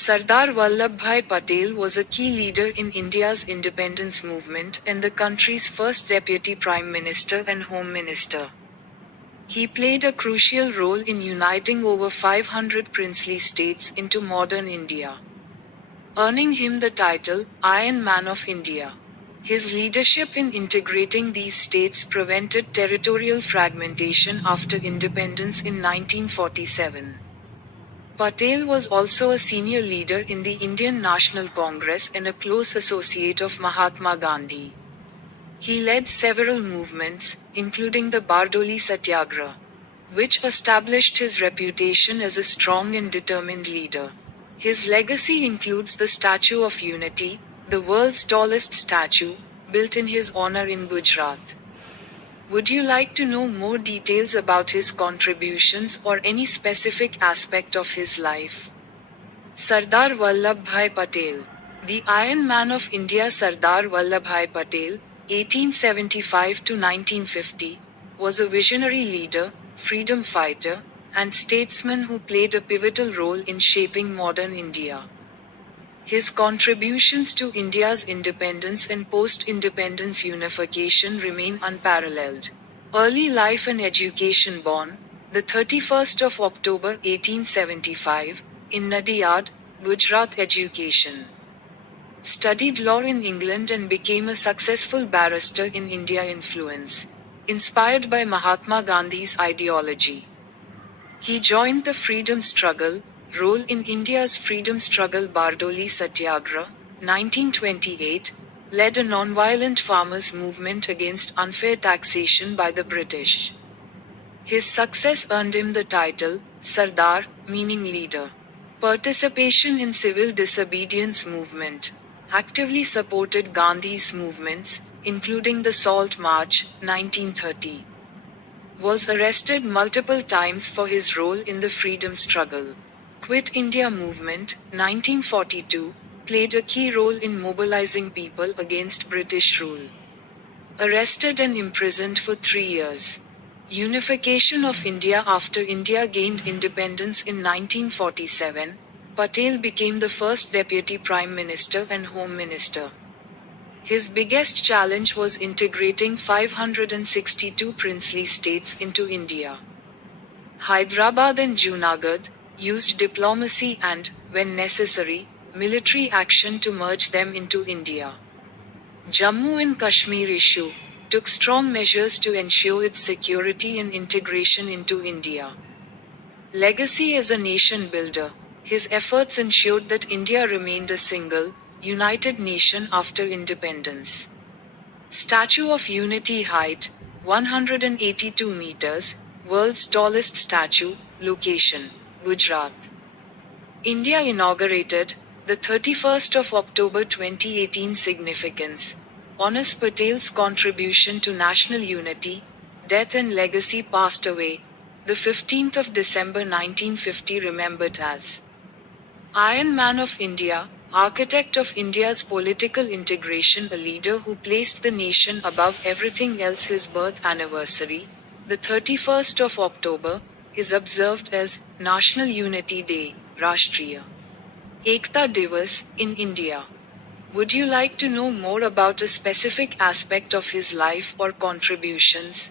Sardar Vallabhbhai Patel was a key leader in India's independence movement and the country's first deputy prime minister and home minister. He played a crucial role in uniting over 500 princely states into modern India, earning him the title Iron Man of India. His leadership in integrating these states prevented territorial fragmentation after independence in 1947. Patel was also a senior leader in the Indian National Congress and a close associate of Mahatma Gandhi. He led several movements, including the Bardoli Satyagraha, which established his reputation as a strong and determined leader. His legacy includes the Statue of Unity, the world's tallest statue, built in his honor in Gujarat. Would you like to know more details about his contributions or any specific aspect of his life? Sardar Vallabhbhai Patel. The Iron Man of India Sardar Vallabhbhai Patel, 1875 to 1950, was a visionary leader, freedom fighter, and statesman who played a pivotal role in shaping modern India. His contributions to India's independence and post-independence unification remain unparalleled. Early life and education. Born, the 31st of October 1875, in Nadiyad, Gujarat. Education. Studied law in England and became a successful barrister in India. Influence. Inspired by Mahatma Gandhi's ideology. He joined the freedom struggle, role in India's freedom struggle. Bardoli Satyagraha, 1928, led a non-violent farmers' movement against unfair taxation by the British. His success earned him the title, Sardar, meaning leader. Participation in civil disobedience movement. Actively supported Gandhi's movements, including the Salt March, 1930. Was arrested multiple times for his role in the freedom struggle. Quit India movement, 1942, played a key role in mobilizing people against British rule. Arrested and imprisoned for 3 years. Unification of India. After India gained independence in 1947, Patel became the first deputy prime minister and home minister. His biggest challenge was integrating 562 princely states into India. Hyderabad and Junagadh used diplomacy and, when necessary, military action to merge them into India. Jammu and Kashmir issue took strong measures to ensure its security and integration into India. Legacy as a nation builder. His efforts ensured that India remained a single, united nation after independence. Statue of Unity. Height, 182 meters, world's tallest statue. Location, Gujarat. India inaugurated, the 31st of October 2018. Significance. Honors Patel's contribution to national unity, death and legacy. Passed away, the 15th of December 1950. Remembered as Iron Man of India, architect of India's political integration, a leader who placed the nation above everything else. His birth anniversary, the 31st of October, is observed as National Unity Day, Rashtriya Ekta Divas, in India. Would you like to know more about a specific aspect of his life or contributions?